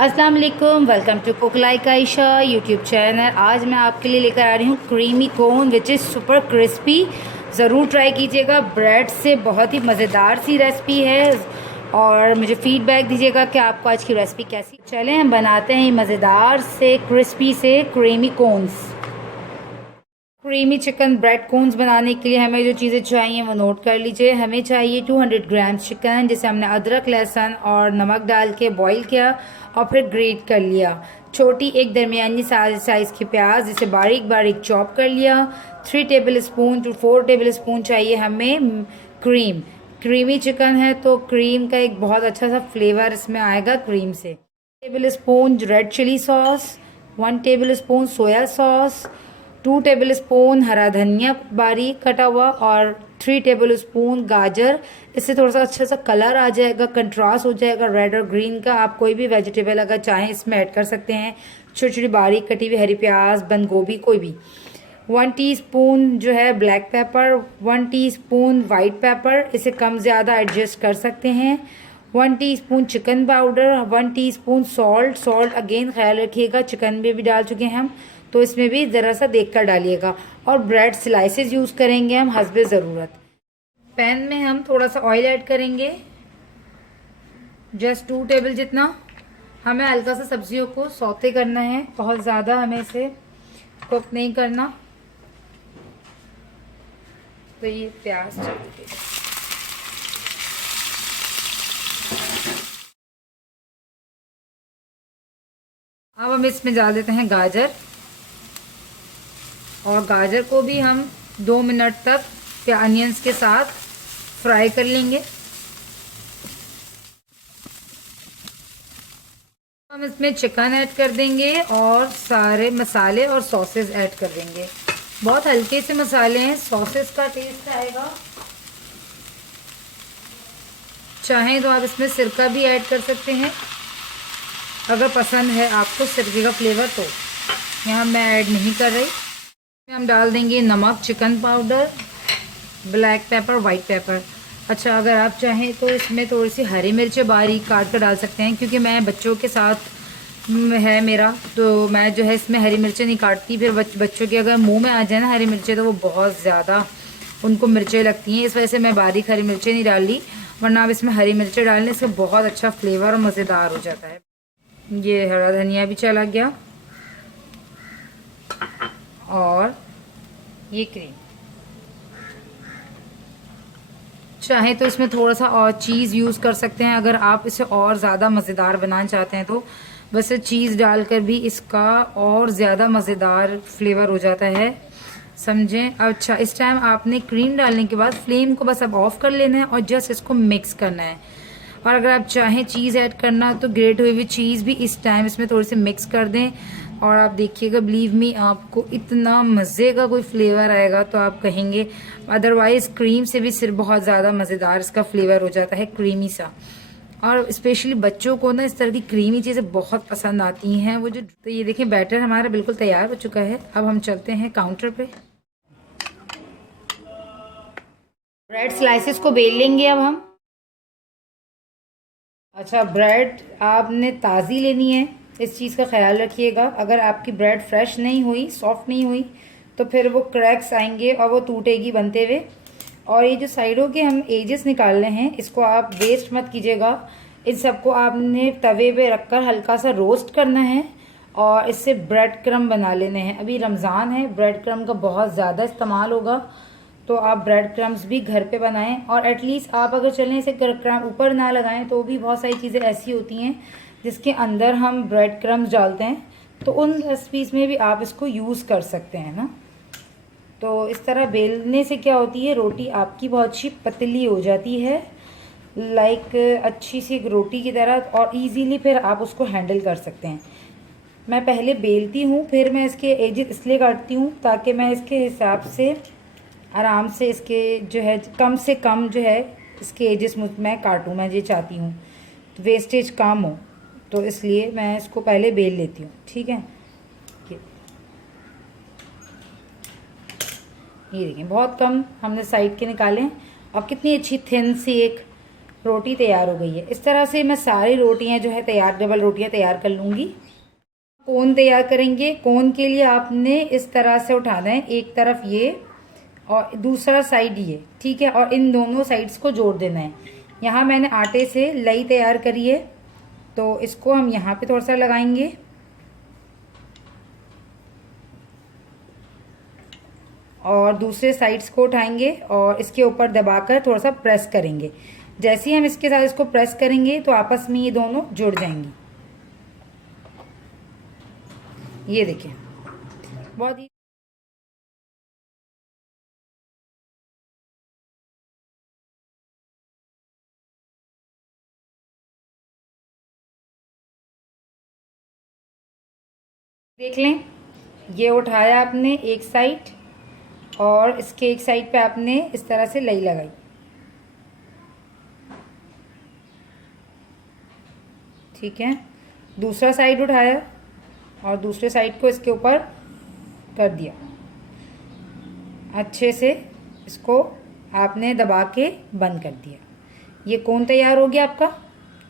अस्सलाम वालेकुम, welcome to cook like Ayesha YouTube channel. आज मैं आपके लिए लेकर आ रही हूँ creamy cone which is super crispy. ज़रूर ट्राई कीजिएगा। ब्रेड से बहुत ही मज़ेदार सी रेसिपी है और मुझे फीडबैक दीजिएगा कि आपको आज की रेसिपी कैसी। चलें हम बनाते हैं मज़ेदार से क्रिस्पी से creamy cones. Creamy chicken bread cones बनाने के लिए हमें जो चीज़ें चाहिए वो नोट कर लीजिए। हमें चाहिए 200 ग्राम चिकन, जिसे हमने अदरक लहसुन और नमक डाल के बॉईल किया और फिर ग्रेट कर लिया। छोटी एक दरमियानी साइज़ की प्याज, जिसे बारीक बारीक चॉप कर लिया। 3 tablespoon to 4 tablespoon चाहिए हमें क्रीम। क्रीमी चिकन है तो क्रीम का एक बहुत अच्छा सा फ्लेवर इसमें आएगा क्रीम से। Tablespoon red chilli sauce, 1 tablespoon soya sauce, 2 tablespoon हरा धनिया बारीक कटा हुआ और 3 टेबल स्पून गाजर। इससे थोड़ा सा अच्छा सा कलर आ जाएगा, कंट्रास्ट हो जाएगा रेड और ग्रीन का। आप कोई भी वेजिटेबल अगर चाहें इसमें ऐड कर सकते हैं। छोटी छोटी बारीक कटी हुई हरी प्याज, बंद गोभी, कोई भी। 1 टीस्पून जो है black pepper, 1 teaspoon white paper, इसे कम ज़्यादा एडजस्ट कर सकते हैं। 1 teaspoon chicken powder, 1 teaspoon salt again ख्याल रखिएगा, चिकन में भी डाल चुके हैं हम तो इसमें भी ज़रा सा देख कर डालिएगा। और ब्रेड स्लाइसेस यूज़ करेंगे हम हस्बे ज़रूरत। पैन में हम थोड़ा सा ऑयल ऐड करेंगे, जस्ट 2 टेबल जितना। हमें हल्का सा सब्जियों को सौते करना है, बहुत ज़्यादा हमें इसे कुक नहीं करना। तो ये प्याज अब हम इसमें डाल देते हैं गाजर, और गाजर को भी हम 2 मिनट तक अनियंस के साथ फ्राई कर लेंगे। हम इसमें चिकन ऐड कर देंगे और सारे मसाले और सॉसेस ऐड कर देंगे। बहुत हल्के से मसाले हैं, सॉसेस का टेस्ट आएगा। चाहें तो आप इसमें सिरका भी ऐड कर सकते हैं अगर पसंद है आपको सिरके का फ्लेवर, तो यहाँ मैं ऐड नहीं कर रही। हम डाल देंगे नमक, chicken powder, black pepper, white paper. अच्छा, अगर आप चाहें तो इसमें थोड़ी सी हरी मिर्चें बारीक काट कर डाल सकते हैं, क्योंकि मैं बच्चों के साथ है मेरा, तो मैं जो है इसमें हरी मिर्चें नहीं काटती। फिर बच्चों के अगर मुंह में आ जाए ना हरी मिर्चें तो वो बहुत ज़्यादा उनको मिर्चें लगती हैं। इस वजह से मैं बारीक हरी मिर्चें नहीं डाल ली, वरना आप इसमें हरी मिर्चें डाल लें, इसका बहुत अच्छा फ्लेवर और मज़ेदार हो जाता है। ये हरा धनिया भी चला गया और ये क्रीम। चाहे तो इसमें थोड़ा सा और चीज़ यूज़ कर सकते हैं अगर आप इसे और ज़्यादा मज़ेदार बनाना चाहते हैं तो। वैसे चीज़ डालकर भी इसका और ज़्यादा मज़ेदार फ्लेवर हो जाता है, समझें। अच्छा, इस टाइम आपने क्रीम डालने के बाद फ्लेम को बस अब ऑफ कर लेना है और जस्ट इसको मिक्स करना है। और अगर आप चाहें चीज़ ऐड करना तो ग्रेट हुई हुई चीज़ भी इस टाइम इसमें थोड़ी सी मिक्स कर दें, और आप देखिएगा, बिलीव मी, आपको इतना मज़े का कोई फ्लेवर आएगा तो आप कहेंगे। अदरवाइज़ क्रीम से भी सिर्फ बहुत ज़्यादा मज़ेदार इसका फ्लेवर हो जाता है, क्रीमी सा। और स्पेशली बच्चों को ना इस तरह की क्रीमी चीज़ें बहुत पसंद आती हैं। वो जो, तो ये देखें बैटर हमारा बिल्कुल तैयार हो चुका है। अब हम चलते हैं काउंटर पे। ब्रेड स्लाइसेस को बेल लेंगे अब हम। अच्छा, ब्रेड आपने ताज़ी लेनी है, इस चीज़ का ख्याल रखिएगा। अगर आपकी ब्रेड फ्रेश नहीं हुई, सॉफ्ट नहीं हुई, तो फिर वो क्रैक्स आएंगे और वो टूटेगी बनते हुए। और ये जो साइडों के हम एजेस निकाल रहे हैं, इसको आप वेस्ट मत कीजिएगा। इन सबको आपने तवे पे रखकर हल्का सा रोस्ट करना है और इससे ब्रेड क्रम्ब बना लेने हैं। अभी रमज़ान है, ब्रेड क्रम्ब का बहुत ज़्यादा इस्तेमाल होगा, तो आप ब्रेड क्रम्ब्स भी घर पे बनाएं। और एटलीस्ट आप अगर चलें इसे क्रम्ब ऊपर ना लगाएं तो भी बहुत सारी चीज़ें ऐसी होती हैं जिसके अंदर हम ब्रेड क्रम्ब्स डालते हैं, तो उन रेसिपीज़ में भी आप इसको यूज़ कर सकते हैं ना। तो इस तरह बेलने से क्या होती है, रोटी आपकी बहुत अच्छी पतली हो जाती है, लाइक अच्छी सी एक रोटी की तरह, और इजीली फिर आप उसको हैंडल कर सकते हैं। मैं पहले बेलती हूँ, फिर मैं इसके एजेस इसलिए काटती हूँ ताकि मैं इसके हिसाब से आराम से इसके जो है कम से कम जो है इसके एजेस मैं काटूँ। मैं ये चाहती हूँ तो वेस्टेज कम हो, तो इसलिए मैं इसको पहले बेल लेती हूँ। ठीक है, ये देखिए बहुत कम हमने साइड के निकाले। अब कितनी अच्छी थिन सी एक रोटी तैयार हो गई है। इस तरह से मैं सारी रोटियां जो है तैयार, डबल रोटियां तैयार कर लूँगी। कोन तैयार करेंगे। कोन के लिए आपने इस तरह से उठाना है, एक तरफ ये और दूसरा साइड ये, ठीक है। और इन दोनों साइड्स को जोड़ देना है। यहाँ मैंने आटे से लई तैयार करी है, तो इसको हम यहाँ पे थोड़ा सा लगाएंगे और दूसरे साइड्स को उठाएंगे और इसके ऊपर दबाकर थोड़ा सा प्रेस करेंगे। जैसे ही हम इसके साथ इसको प्रेस करेंगे तो आपस में ये दोनों जुड़ जाएंगी। ये देखिए, बहुत ही देख लें। ये उठाया आपने एक साइड और इसके एक साइड पे आपने इस तरह से लई लगाई, ठीक है। दूसरा साइड उठाया और दूसरे साइड को इसके ऊपर कर दिया। अच्छे से इसको आपने दबा के बंद कर दिया। ये कोन तैयार हो गया आपका,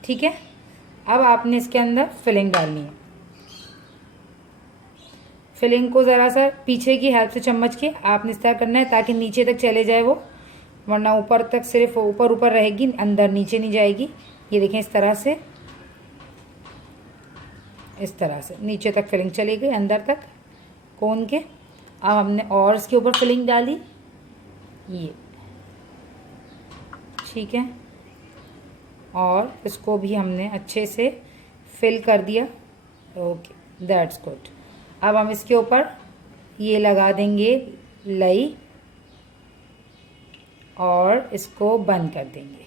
ठीक है। अब आपने इसके अंदर फिलिंग डालनी है। फिलिंग को ज़रा सा पीछे की हेल्प से चम्मच के आपने इस तरह करना है ताकि नीचे तक चले जाए वो, वरना ऊपर तक सिर्फ ऊपर ऊपर रहेगी, अंदर नीचे नहीं जाएगी। ये देखें, इस तरह से, इस तरह से नीचे तक फिलिंग चली गई, अंदर तक कोन के। अब हमने और इसके ऊपर फिलिंग डाली, ये ठीक है। और इसको भी हमने अच्छे से फिल कर दिया। Okay, that's good. अब हम इसके ऊपर ये लगा देंगे लई और इसको बंद कर देंगे।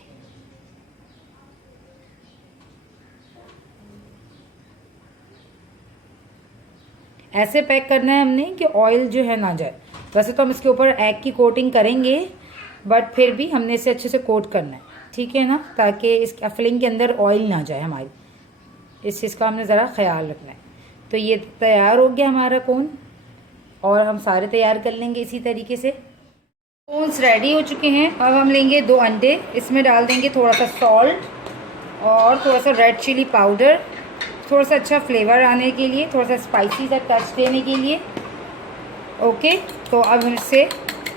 ऐसे पैक करना है हमने कि ऑयल जो है ना जाए। वैसे तो हम इसके ऊपर एग की कोटिंग करेंगे, बट फिर भी हमने इसे अच्छे से कोट करना है, ठीक है ना, ताकि इस फिलिंग के अंदर ऑयल ना जाए हमारी। इस चीज़ का हमने ज़रा ख्याल रखना है। तो ये तैयार हो गया हमारा कोन, और हम सारे तैयार कर लेंगे इसी तरीके से। कोन्स रेडी हो चुके हैं। अब हम लेंगे 2 अंडे, इसमें डाल देंगे थोड़ा सा सॉल्ट और थोड़ा सा रेड चिली पाउडर, थोड़ा सा अच्छा फ्लेवर आने के लिए, थोड़ा सा स्पाइसी सा टच देने के लिए। ओके, तो अब हम इसे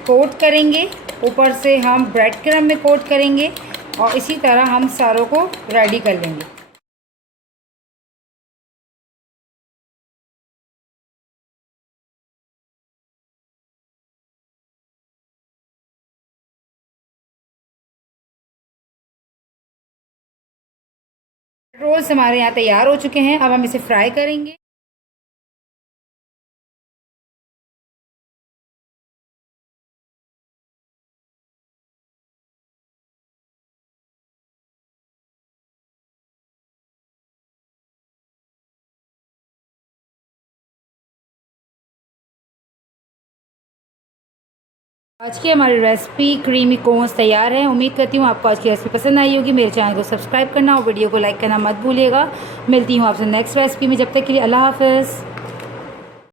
कोट करेंगे। ऊपर से हम ब्रेड क्रम्ब में कोट करेंगे और इसी तरह हम सारों को रेडी कर लेंगे। रोल्स हमारे यहाँ तैयार हो चुके हैं। अब हम इसे फ्राई करेंगे। आज की हमारी रेसिपी क्रीमी कोन्स तैयार है। उम्मीद करती हूँ आपको आज की रेसिपी पसंद आई होगी। मेरे चैनल को सब्सक्राइब करना और वीडियो को लाइक करना मत भूलिएगा। मिलती हूँ आपसे नेक्स्ट रेसिपी में। जब तक के लिए अल्लाह हाफ़िज़।